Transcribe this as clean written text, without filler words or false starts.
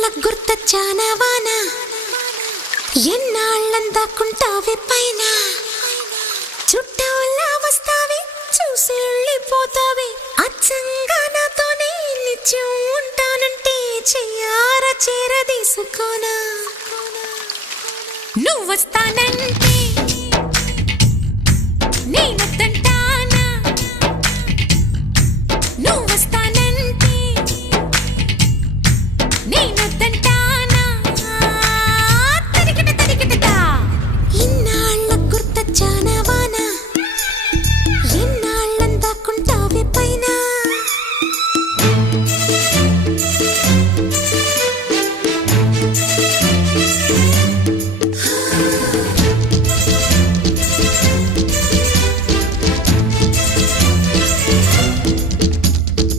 కళ్ళకు గుర్తొచ్చానా వాన ఎన్నాళ్ళందాకుంటావే పైన చుట్టూలా వస్తావే చూసి వెళ్ళిపోతావే అచ్చంగా నాతోనే నిత్యం ఉంటానంటే చెయ్యార చేర తీసుకోనా నువ్వు వస్తానంటే